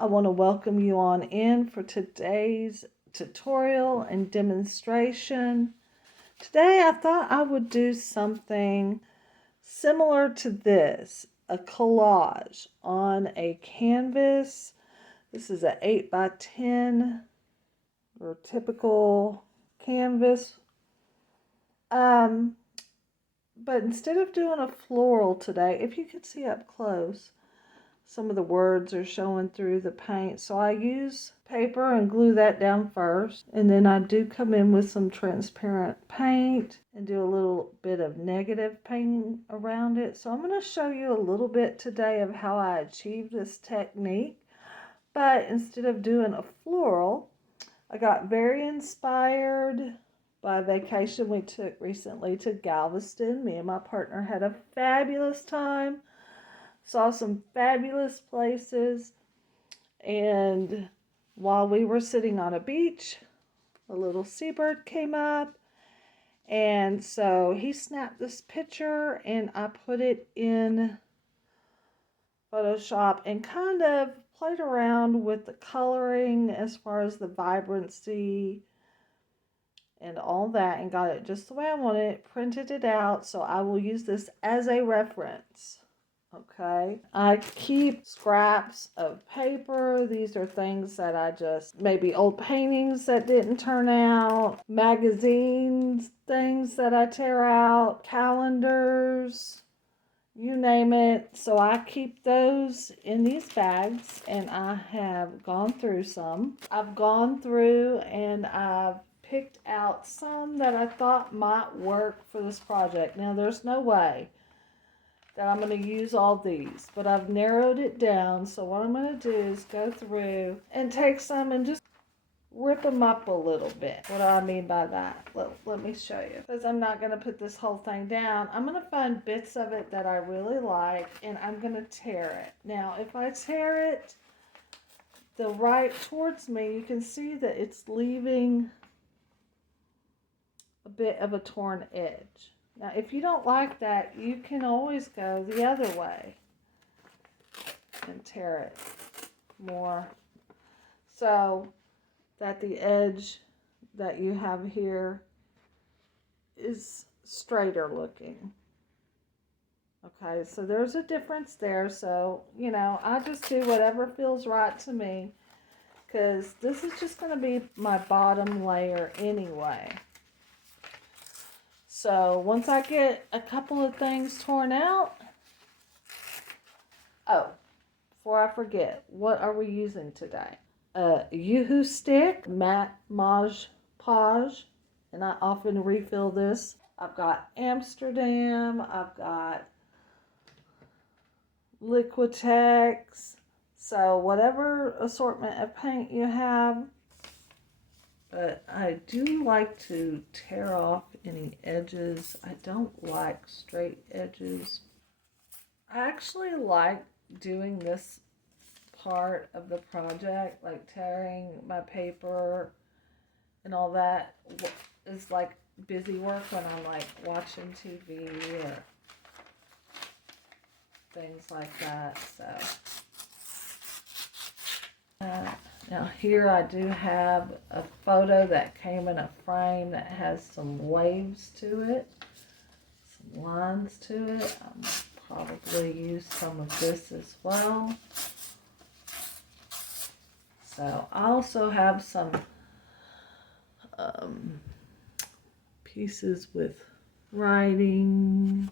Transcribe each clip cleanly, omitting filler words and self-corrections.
I want to welcome you on in for today's tutorial and demonstration. Today I thought I would do something similar to this, a collage on a canvas. This is an 8 by 10 or typical canvas. But instead of doing a floral today, if you could see up close, some of the words are showing through the paint. So I use paper and glue that down first. And then I do come in with some transparent paint and do a little bit of negative painting around it. So I'm going to show you a little bit today of how I achieved this technique. But instead of doing a floral, I got very inspired by a vacation we took recently to Galveston. Me and my partner had a fabulous time. Saw some fabulous places, and while we were sitting on a beach, a little seabird came up, and so he snapped this picture and I put it in Photoshop and kind of played around with the coloring as far as the vibrancy and all that, and got it just the way I wanted it, printed it out, so I will use this as a reference. Okay, I keep scraps of paper. These are things that I just, maybe old paintings that didn't turn out, magazines, things that I tear out, calendars, you name it. So I keep those in these bags, and I have gone through some. I've gone through and I've picked out some that I thought might work for this project. Now, there's no way that I'm going to use all these, but I've narrowed it down. So what I'm going to do is go through and take some and just rip them up a little bit. What do I mean by that? Let me show you. Because I'm not going to put this whole thing down. I'm going to find bits of it that I really like, and I'm going to tear it. Now, if I tear it the right towards me, you can see that it's leaving a bit of a torn edge. Now, if you don't like that, you can always go the other way and tear it more so that the edge that you have here is straighter looking. Okay, so there's a difference there. So, you know, I just do whatever feels right to me, because this is just going to be my bottom layer anyway. So once I get a couple of things torn out, before I forget, what are we using today? Yoo-hoo stick, matte Mod Podge, and I often refill this. I've got Amsterdam, I've got Liquitex, so whatever assortment of paint you have. But I do like to tear off any edges. I don't like straight edges. I actually like doing this part of the project, like tearing my paper and all that is like busy work when I'm like watching TV or things like that. So now here I do have a photo that came in a frame that has some waves to it, some lines to it. I'll probably use some of this as well. So I also have some pieces with writing.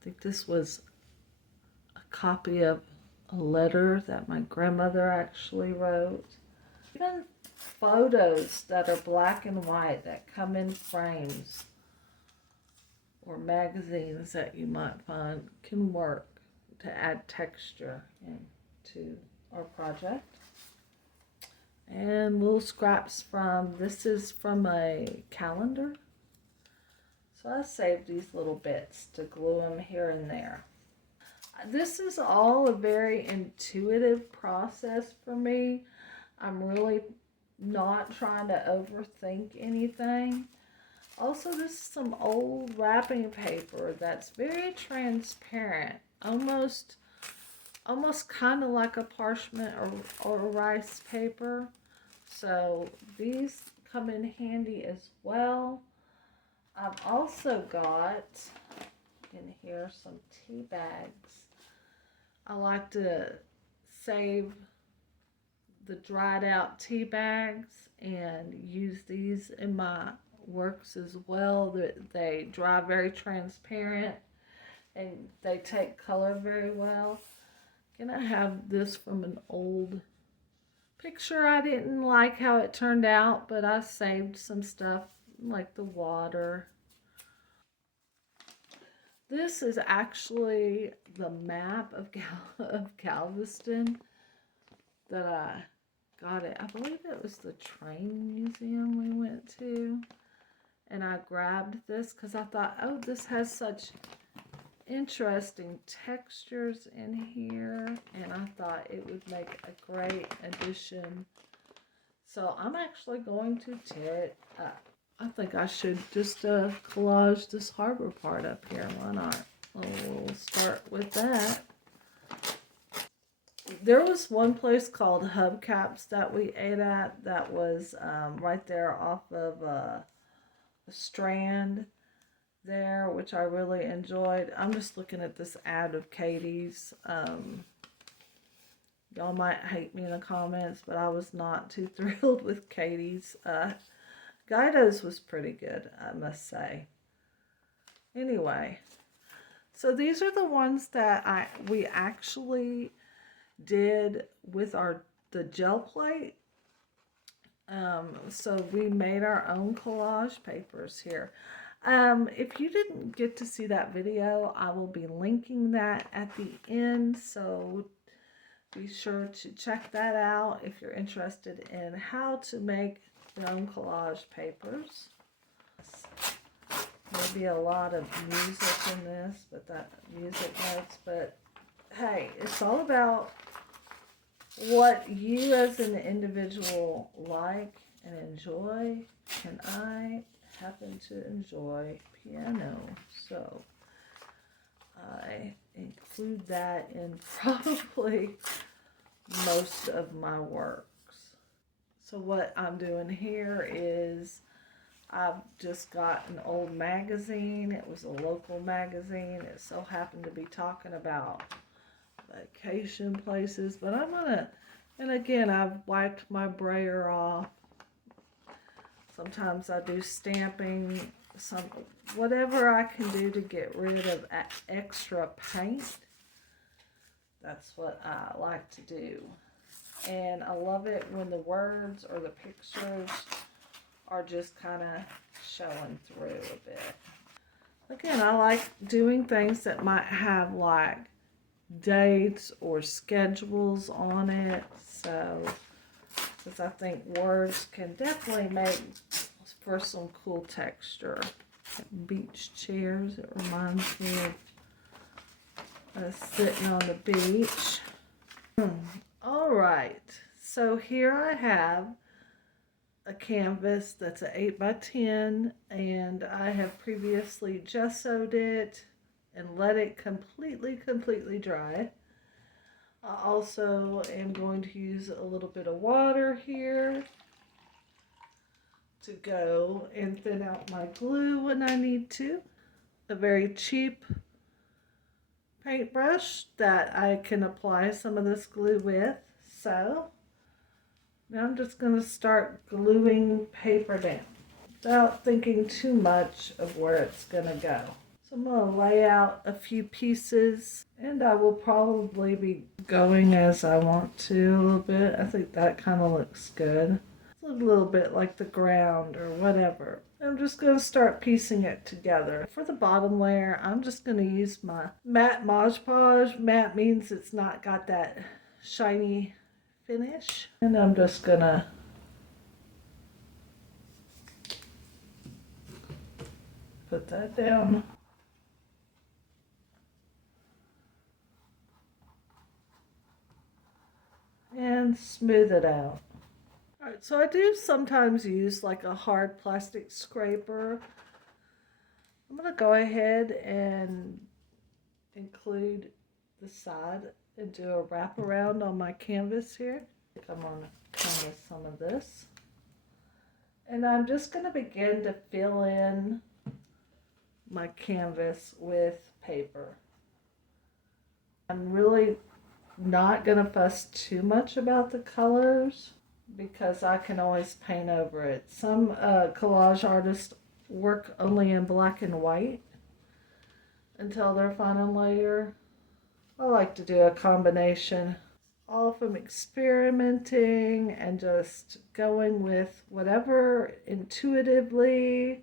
I think this was a copy of a letter that my grandmother actually wrote. Even photos that are black and white that come in frames or magazines that you might find can work to add texture into our project. And little scraps from, this is from a calendar. So I saved these little bits to glue them here and there. This is all a very intuitive process for me. I'm really not trying to overthink anything. Also, this is some old wrapping paper that's very transparent, almost almost kind of like a parchment or rice paper. So these come in handy as well. I've also got in here some tea bags. I like to save the dried out tea bags and use these in my works as well. They dry very transparent and they take color very well. And I have this from an old picture. I didn't like how it turned out, but I saved some stuff like the water. This is actually the map of Galveston that I got it. I believe it was the train museum we went to. And I grabbed this because I thought, oh, this has such interesting textures in here. And I thought it would make a great addition. So I'm actually going to tear it up. I think I should just collage this harbor part up here. Why not? We'll start with that. There was one place called Hubcaps that we ate at that was right there off of the Strand there, which I really enjoyed. I'm just looking at this ad of Katie's. Y'all might hate me in the comments, but I was not too thrilled with Katie's. Guido's was pretty good, I must say. Anyway, so these are the ones that we actually did with the gel plate. So we made our own collage papers here. If you didn't get to see that video, I will be linking that at the end, so be sure to check that out if you're interested in how to make your own collage papers. Maybe a lot of music in this, but that music notes, but hey, it's all about what you as an individual like and enjoy, and I happen to enjoy piano, so I include that in probably most of my works. So what I'm doing here is I've just got an old magazine. It was a local magazine. It so happened to be talking about vacation places, but I'm gonna, and again, I've wiped my brayer off. Sometimes I do stamping, whatever I can do to get rid of extra paint. That's what I like to do. And I love it when the words or the pictures are just kind of showing through a bit. Again, I like doing things that might have like dates or schedules on it, so because I think words can definitely make for some cool texture. Beach chairs, it reminds me of us sitting on the beach. All right, so here I have a canvas that's an 8x10, and I have previously gessoed it and let it completely dry. I also am going to use a little bit of water here to go and thin out my glue when I need to. A very cheap paintbrush that I can apply some of this glue with. So now I'm just going to start gluing paper down without thinking too much of where it's going to go. So I'm going to lay out a few pieces, and I will probably be going as I want to a little bit. I think that kind of looks good. It's a little bit like the ground or whatever. I'm just going to start piecing it together. For the bottom layer, I'm just going to use my matte Mod Podge. Matte means it's not got that shiny finish. And I'm just going to put that down. And smooth it out. Alright, so I do sometimes use like a hard plastic scraper. I'm going to go ahead and include the side and do a wraparound on my canvas here. I'm on canvas some of this. And I'm just going to begin to fill in my canvas with paper. I'm really not going to fuss too much about the colors because I can always paint over it. Some collage artists work only in black and white until their final layer. I like to do a combination, all from experimenting and just going with whatever intuitively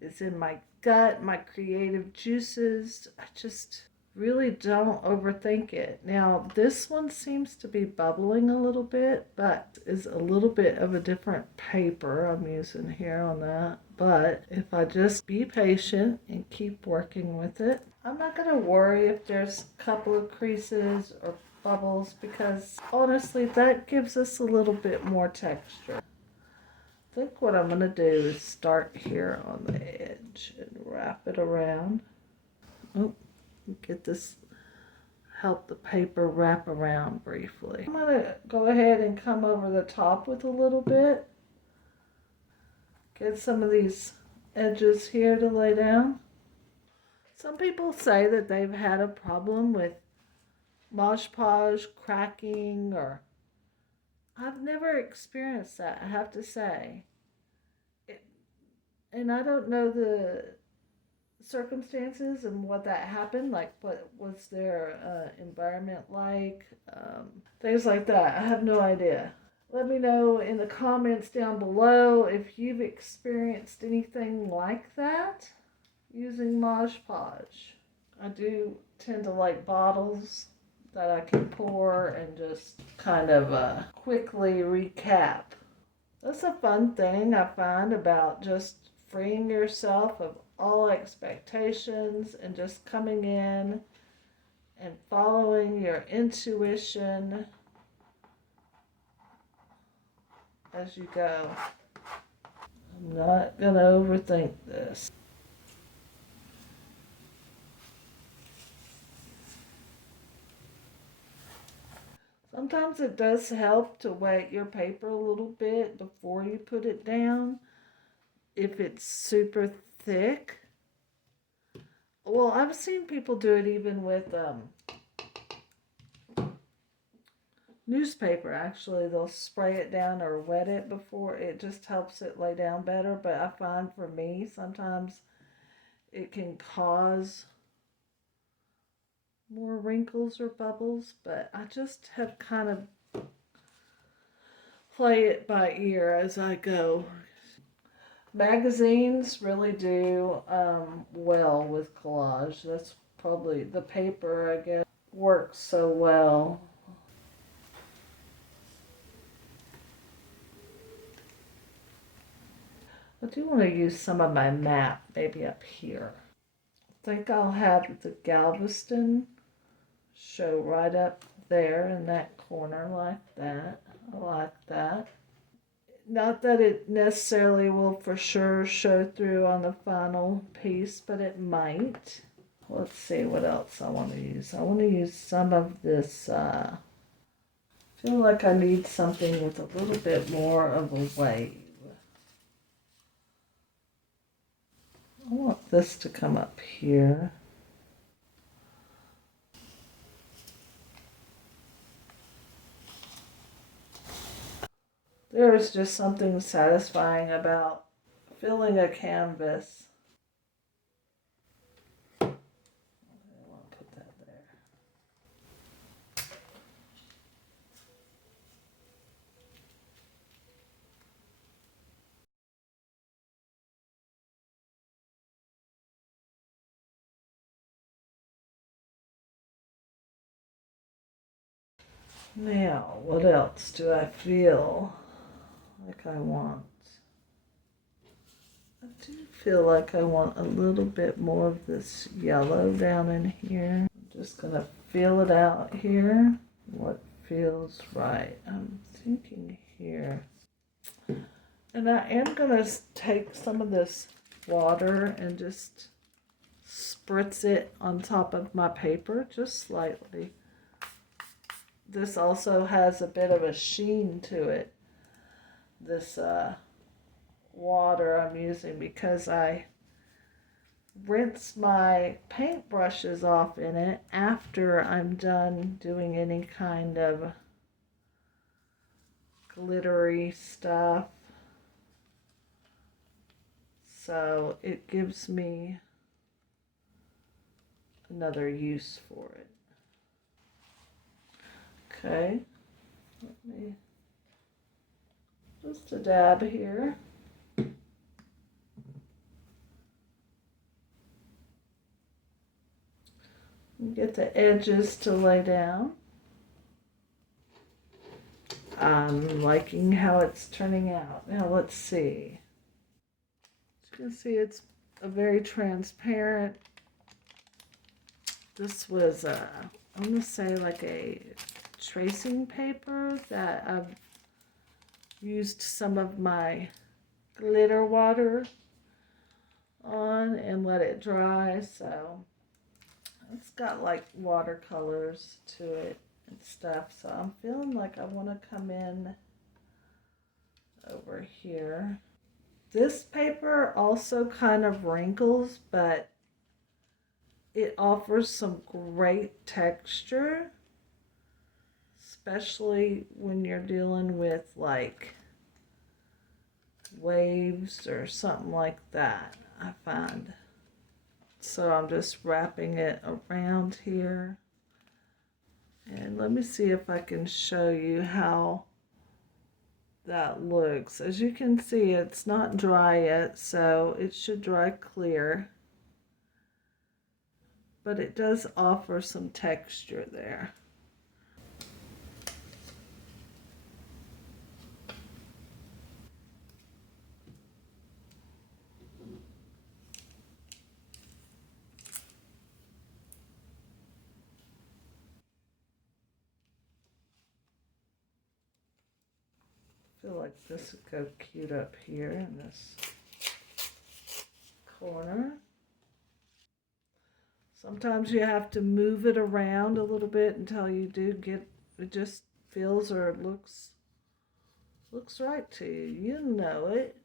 is in my gut, my creative juices. I just really don't overthink it. Now, this one seems to be bubbling a little bit, but is a little bit of a different paper I'm using here on that. But if I just be patient and keep working with it, I'm not going to worry if there's a couple of creases or bubbles, because honestly, that gives us a little bit more texture. I think what I'm going to do is start here on the edge and wrap it around. Oh, get this, help the paper wrap around briefly. I'm going to go ahead and come over the top with a little bit. Get some of these edges here to lay down. Some people say that they've had a problem with Mod Podge cracking, or I've never experienced that, I have to say. And I don't know the circumstances and what that happened, like what was their environment like, things like that. I have no idea. Let me know in the comments down below if you've experienced anything like that using Mod Podge. I do tend to like bottles that I can pour and just kind of quickly recap. That's a fun thing I find about just freeing yourself of all expectations and just coming in and following your intuition as you go. I'm not going to overthink this. Sometimes it does help to wet your paper a little bit before you put it down if it's super thick. Well, I've seen people do it even with newspaper. Actually, they'll spray it down or wet it before. It just helps it lay down better. But I find for me, sometimes it can cause more wrinkles or bubbles, but I just have kind of play it by ear as I go. Magazines really do well with collage. That's probably the paper, I guess, works so well. I do want to use some of my map maybe up here. I think I'll have the Galveston show right up there in that corner like that. I like that. Not that it necessarily will for sure show through on the final piece, but it might. Let's see what else I want to use. I want to use some of this, I feel like I need something with a little bit more of a wave. I want this to come up here. There is just something satisfying about filling a canvas. I want to put that there. Now, what else do I feel like I want? I do feel like I want a little bit more of this yellow down in here. I'm just going to feel it out here. What feels right? I'm thinking here. And I am going to take some of this water and just spritz it on top of my paper, just slightly. this also has a bit of a sheen to it. This water I'm using, because I rinse my paintbrushes off in it after I'm done doing any kind of glittery stuff. So it gives me another use for it. Okay, let me just a dab here. Get the edges to lay down. I'm liking how it's turning out. Now let's see. As you can see, it's a very transparent. This was I'm gonna say like a tracing paper that I've used some of my glitter water on and let it dry. So it's got like watercolors to it and stuff. So I'm feeling like I want to come in over here. This paper also kind of wrinkles, but it offers some great texture, especially when you're dealing with like waves or something like that, I find. So I'm just wrapping it around here. And let me see if I can show you how that looks. As you can see, it's not dry yet, so it should dry clear. But it does offer some texture there. I feel like this would go cute up here in this corner. Sometimes you have to move it around a little bit until you do get it just feels or looks right to you. You know it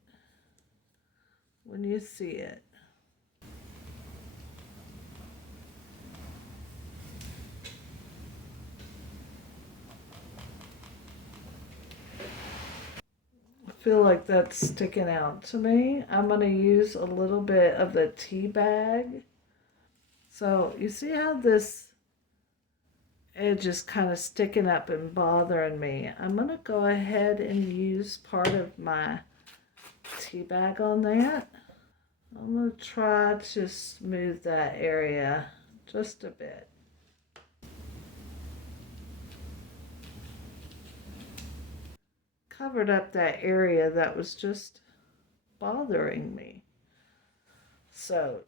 when you see it. Feel like that's sticking out to me. I'm going to use a little bit of the tea bag. So you see how this edge is kind of sticking up and bothering me. I'm going to go ahead and use part of my tea bag on that. I'm going to try to smooth that area just a bit. Covered up that area that was just bothering me. So,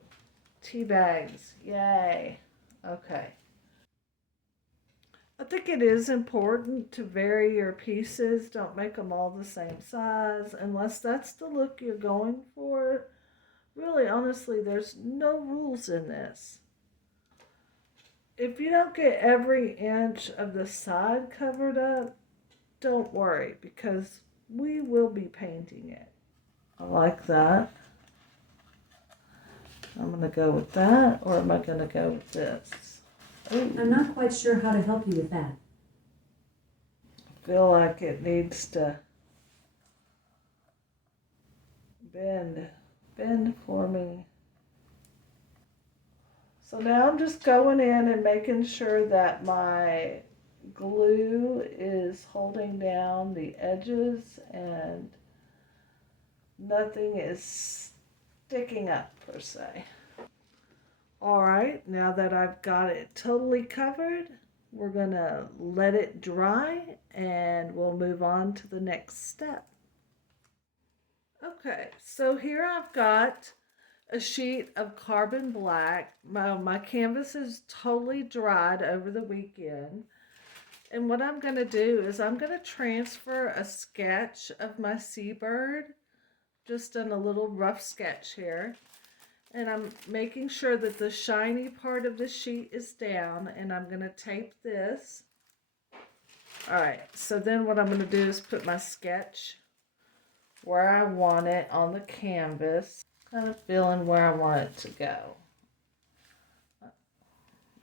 tea bags, yay. Okay. I think it is important to vary your pieces. Don't make them all the same size unless that's the look you're going for. Really, honestly, there's no rules in this. If you don't get every inch of the side covered up, don't worry, because we will be painting it. I like that. I'm going to go with that, or am I going to go with this? Ooh. I'm not quite sure how to help you with that. I feel like it needs to bend for me. So now I'm just going in and making sure that my glue is holding down the edges and nothing is sticking up per se. All right, now that I've got it totally covered, we're gonna let it dry and we'll move on to the next step. Okay, so here I've got a sheet of carbon black. My canvas is totally dried over the weekend. And what I'm going to do is I'm going to transfer a sketch of my seabird, just in a little rough sketch here. And I'm making sure that the shiny part of the sheet is down, and I'm going to tape this. Alright, so then what I'm going to do is put my sketch where I want it on the canvas. Kind of feeling where I want it to go.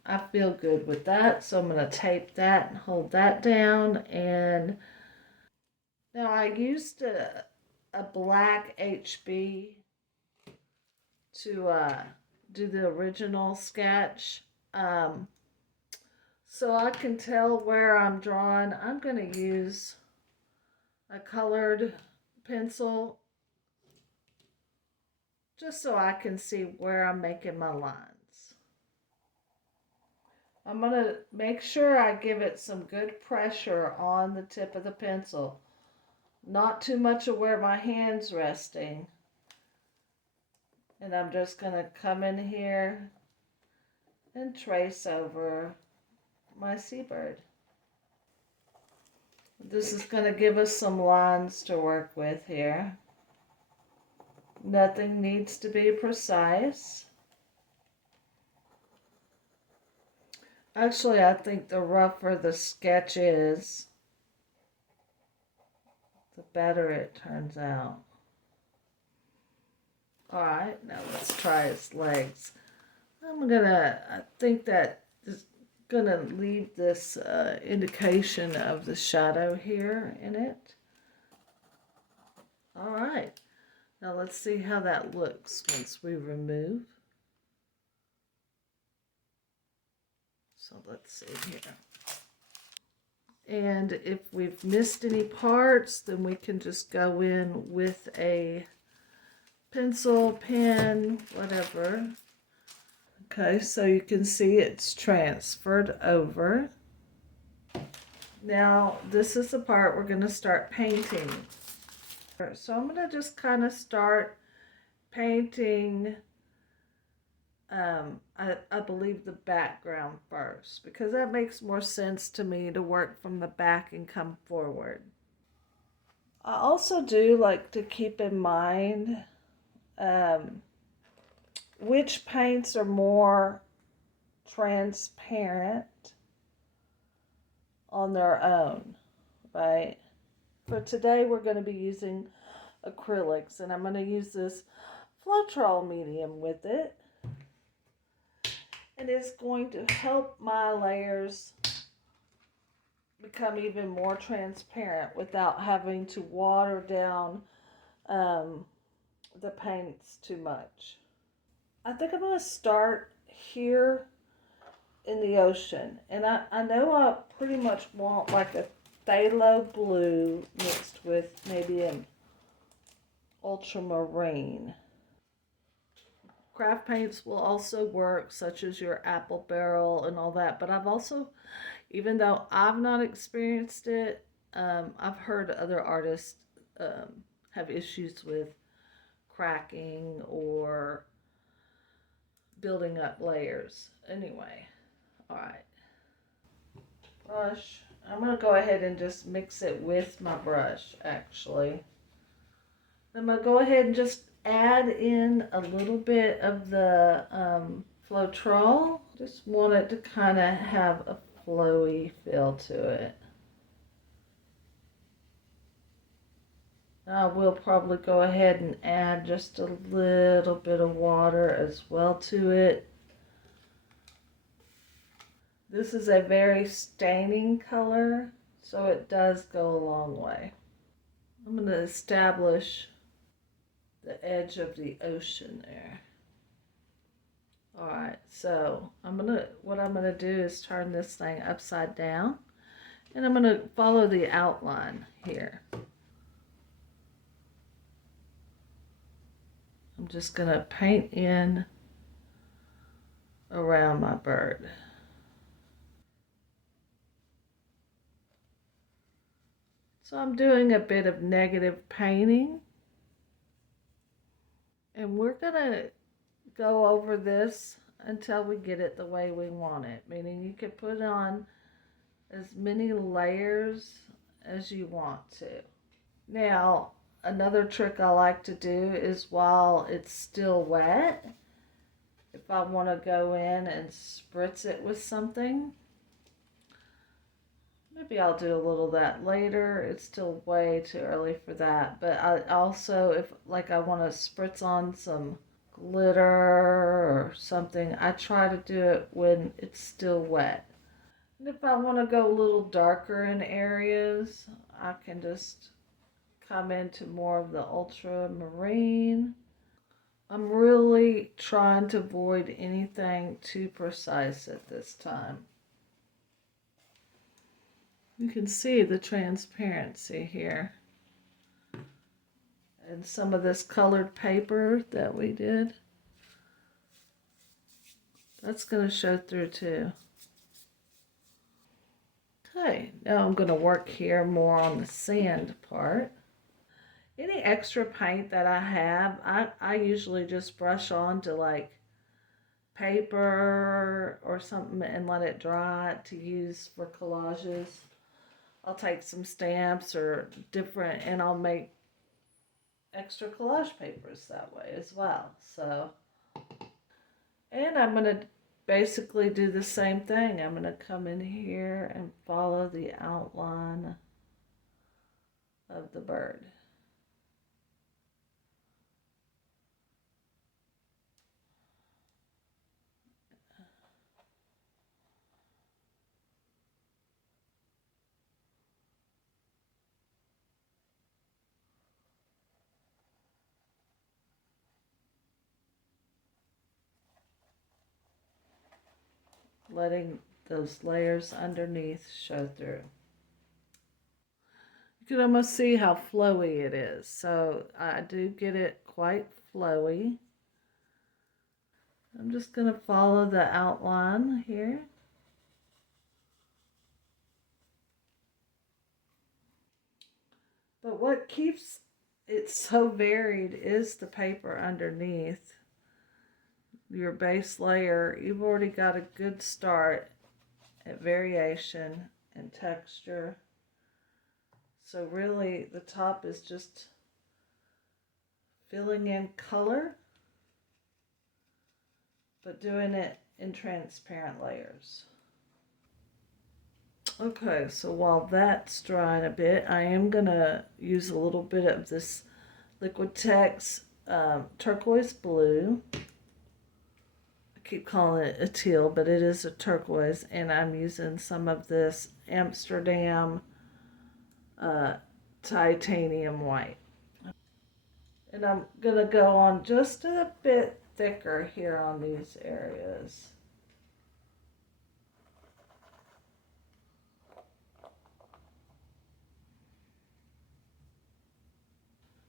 I feel good with that, so I'm going to tape that and hold that down. And now I used a black HB to do the original sketch. So I can tell where I'm drawing. I'm going to use a colored pencil just so I can see where I'm making my lines. I'm going to make sure I give it some good pressure on the tip of the pencil. Not too much of where my hand's resting. And I'm just going to come in here and trace over my seabird. This is going to give us some lines to work with here. Nothing needs to be precise. Actually, I think the rougher the sketch is, the better it turns out. Alright, now let's try its legs. I think that is gonna leave this indication of the shadow here in it. Alright, now let's see how that looks once we remove. So let's see here. And if we've missed any parts, then we can just go in with a pencil, pen, whatever. Okay, so you can see it's transferred over. Now, this is the part we're going to start painting. So I'm going to just kind of start painting, I believe, the background first, because that makes more sense to me to work from the back and come forward. I also do like to keep in mind which paints are more transparent on their own, right? For today, we're going to be using acrylics, and I'm going to use this Floetrol medium with it. And it's going to help my layers become even more transparent without having to water down the paints too much. I think I'm going to start here in the ocean. And I know I pretty much want like a phthalo blue mixed with maybe an ultramarine. Craft paints will also work, such as your apple barrel and all that. But I've also, even though I've not experienced it, I've heard other artists have issues with cracking or building up layers. Anyway, all right. Brush. I'm going to go ahead and just mix it with my brush, actually. I'm going to go ahead and just add in a little bit of the Floetrol. Just want it to kind of have a flowy feel to it. I will probably go ahead and add just a little bit of water as well to it. This is a very staining color, so it does go a long way. I'm going to establish the edge of the ocean there. Alright, so what I'm gonna do is turn this thing upside down, and I'm gonna follow the outline here. I'm just gonna paint in around my bird. So I'm doing a bit of negative painting, and we're gonna go over this until we get it the way we want it, meaning you can put on as many layers as you want to. Now, another trick I like to do is while it's still wet, if I want to go in and spritz it with something, Maybe I'll do a little of that later. It's still way too early for that. But I also, if like I want to spritz on some glitter or something, I try to do it when it's still wet. And if I want to go a little darker in areas, I can just come into more of the ultramarine. I'm really trying to avoid anything too precise at this time. You can see the transparency here. And some of this colored paper that we did, that's going to show through too. Okay, now I'm going to work here more on the sand part. Any extra paint that I have, I usually just brush on to like paper or something and let it dry to use for collages. I'll take some stamps or different and I'll make extra collage papers that way as well. So, and I'm going to basically do the same thing. I'm going to come in here and follow the outline of the bird. Letting those layers underneath show through. You can almost see how flowy it is. So I do get it quite flowy. I'm just going to follow the outline here. But what keeps it so varied is the paper underneath. Your base layer, you've already got a good start at variation and texture. So really the top is just filling in color, but doing it in transparent layers. Okay, so while that's drying a bit, I am gonna use a little bit of this Liquitex turquoise blue. I keep calling it a teal, but it is a turquoise, and I'm using some of this Amsterdam titanium white. And I'm gonna go on just a bit thicker here on these areas.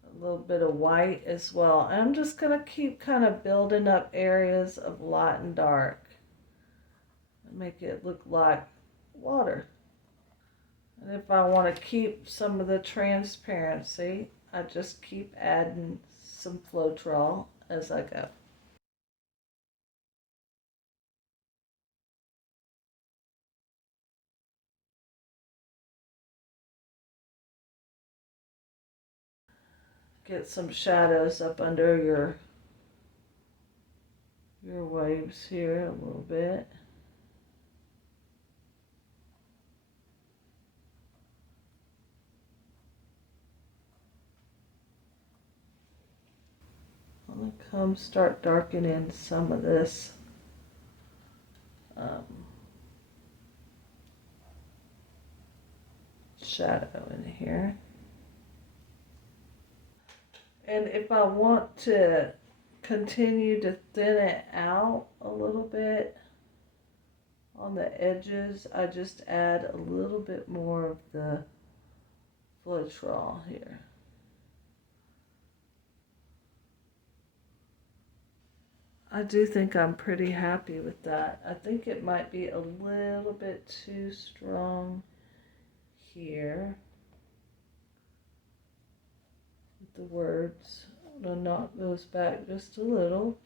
A little bit of white as well. And I'm just going to keep kind of building up areas of light and dark and make it look like water. And if I want to keep some of the transparency, I just keep adding some Floetrol as I go. Get some shadows up under your waves here a little bit. I'm going to come start darkening some of this shadow in here. And if I want to continue to thin it out a little bit on the edges, I just add a little bit more of the Floetrol here. I do think I'm pretty happy with that. I think it might be a little bit too strong here with the words. I'm going to knock those back just a little.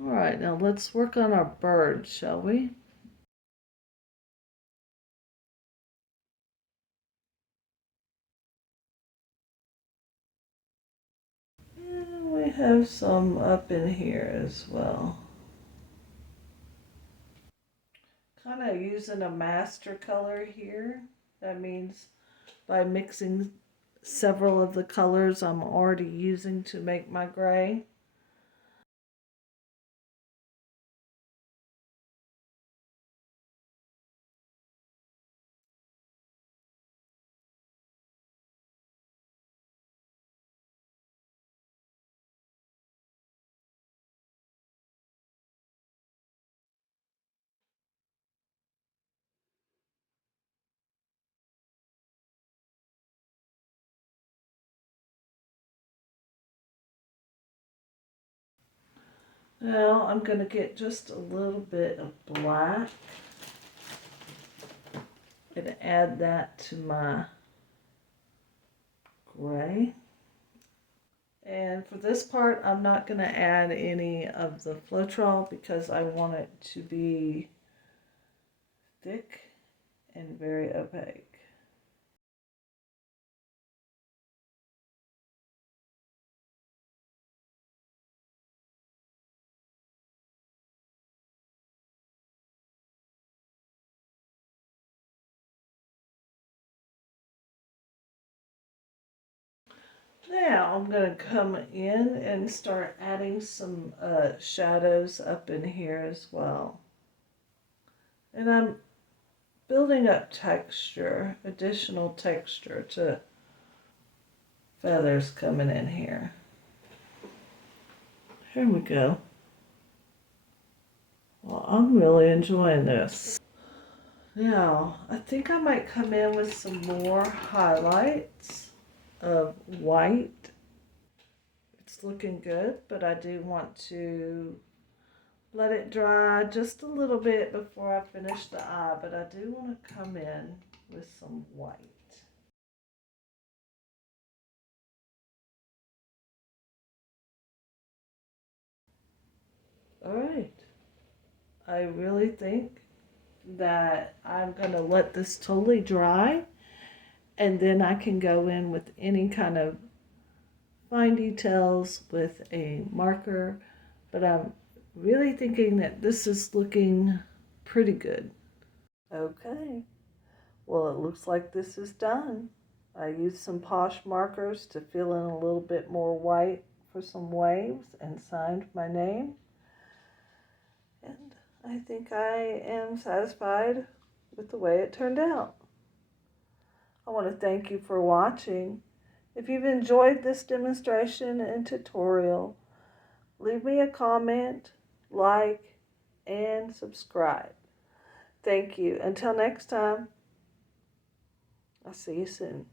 All right, now let's work on our bird, shall we? And we have some up in here as well. kind of using a master color here. That means by mixing several of the colors I'm already using to make my gray. Now I'm going to get just a little bit of black and add that to my gray. And for this part, I'm not going to add any of the Floetrol because I want it to be thick and very opaque. Now I'm going to come in and start adding some shadows up in here as well. And I'm building up texture, additional texture to feathers coming in here. Here we go. Well, I'm really enjoying this. Now, I think I might come in with some more highlights of white. It's looking good, but I do want to let it dry just a little bit before I finish the eye, but I do want to come in with some white. All right. I really think that I'm going to let this totally dry, and then I can go in with any kind of fine details with a marker, but I'm really thinking that this is looking pretty good. Okay, well, it looks like this is done. I used some Posh markers to fill in a little bit more white for some waves and signed my name. And I think I am satisfied with the way it turned out. I want to thank you for watching. If you've enjoyed this demonstration and tutorial, leave me a comment, like, and subscribe. Thank you. Until next time, I'll see you soon.